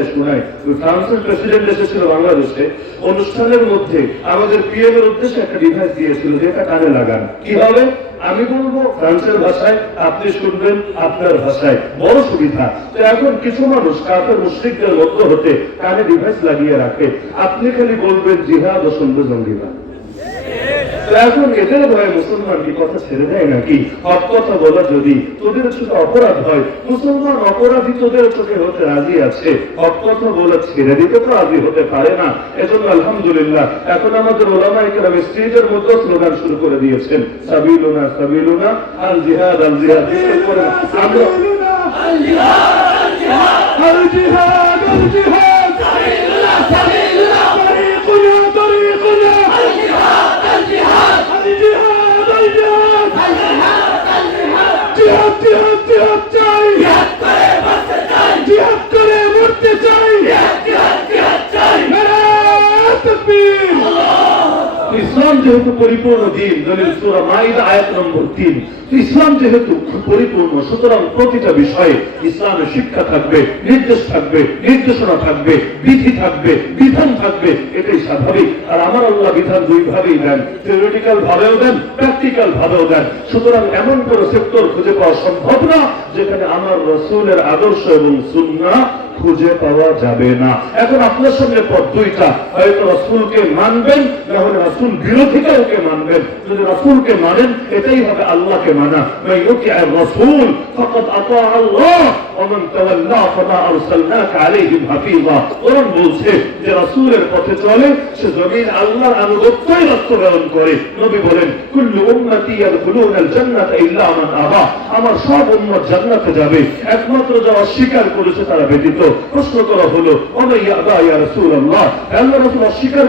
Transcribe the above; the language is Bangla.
চাই শোনাই। ফ্রান্সের প্রেসিডেন্ট এসেছিল বাংলাদেশে, অনুষ্ঠানের মধ্যে আমাদের পিএম এর উদ্দেশ্যে একটা ডিভাইস দিয়েছিল যেটা কানে লাগান। কিভাবে? আমি বলবো ফ্রান্সের ভাষায়, আপনি শুনবেন আপনার ভাষায়, বড় সুবিধা। তো এখন কিছু মানুষ কাফের মুশরিকদের মধ্য হতে কানে ডিভাইস লাগিয়ে রাখে, আপনি খালি বলবেন জিহাদ ও শুনবে জঙ্গিবাদ। এখন এদের ভয়ে মুসলমান কি কথা ছেড়ে দেয় নাকি? হক কথা বলা যদি তোদের চোখে অপরাধ হয়, মুসলমান অপরাধী তোদের চোখে হতে রাজি আছে, হক কথা বলা ছেড়ে দিতে তো রাজি হতে পারে না। এজন্য আলহামদুলিল্লাহ এখন আমাদের ওলামায়ে কেরাম স্টেজের মধ্যে স্লোগান শুরু করে দিয়েছেন, সাবিলুনা সাবিলুনা আল জিহাদ আল জিহাদ। সাবিলুনা আল জিহাদ আল জিহাদ আল জিহাদ আল জিহাদ, সাবিলুনা সাবিলুনা তরিকুনা তরিকুনা আল জিহাদ আল জিহাদ আল জিহাদ আল জিহাদ আল জিহাদ আল জিহাদ, জিহাদ জিহাদ জিহাদ চাই, জিহাদ করে বাঁচতে চাই, জিহাদ করে মরতে চাই, জিহাদ জিহাদ জিহাদ চাই, নারায়ে তাকবীর। ইসলাম যেহেতু পরিপূর্ণ দিন, দলিল সূরা মাইদা আয়াত নম্বর 3, ইসলাম যেহেতু পরিপূর্ণ, সুতরাং প্রতিটা বিষয়ে ইসলামের শিক্ষা থাকবে, নির্দেশ থাকবে, নির্দেশনা থাকবে, বিধি থাকবে, বিধান থাকবে, এটাই স্বাভাবিক। আর আমার আল্লাহ বিধান দুই ভাবেই দেন, থিওরিটিক্যাল ভাবেও দেন, প্র্যাকটিক্যাল ভাবেও দেন। সুতরাং এমন কোন সেক্টর খুঁজে পাওয়া সম্ভব না যেখানে আমার রাসূলের আদর্শ এবং সুন্নাহ খুঁজে পাওয়া যাবে না। এখন আপনার সামনে পথ দুইটা, হয়তো রাসূলকে মানবেন, না হলে রাসূল বিরোধী কাউকে মানবেন। যদি রাসূলকে মানেন এটাই হবে আল্লাহকে মানা, মান ইউতি'আর রাসূল ফাকাদ আতা আল্লাহ ওয়া মান তাওয়াল্লা ফামা আরসালনাকা আলাইহিম হাফিযা। কোরআন বলছে যে রাসূলের পথে চলে সে জমিন আল্লাহর আনুগত্যই বাস্তবায়ন করে। নবী বলেন, কুল্লু উম্মতি ইয়াদখুলুনাল জান্নাতা ইল্লা মান আবা, আমার সব উম্মত জান্নাতে যাবে একমাত্র যারা অস্বীকার করেছে তারা ব্যতীত। প্রশ্ন করা হলো, ওয়া মান ইয়াবা ইয়া রাসূলুল্লাহ, আল্লাহর রাসূল অস্বীকার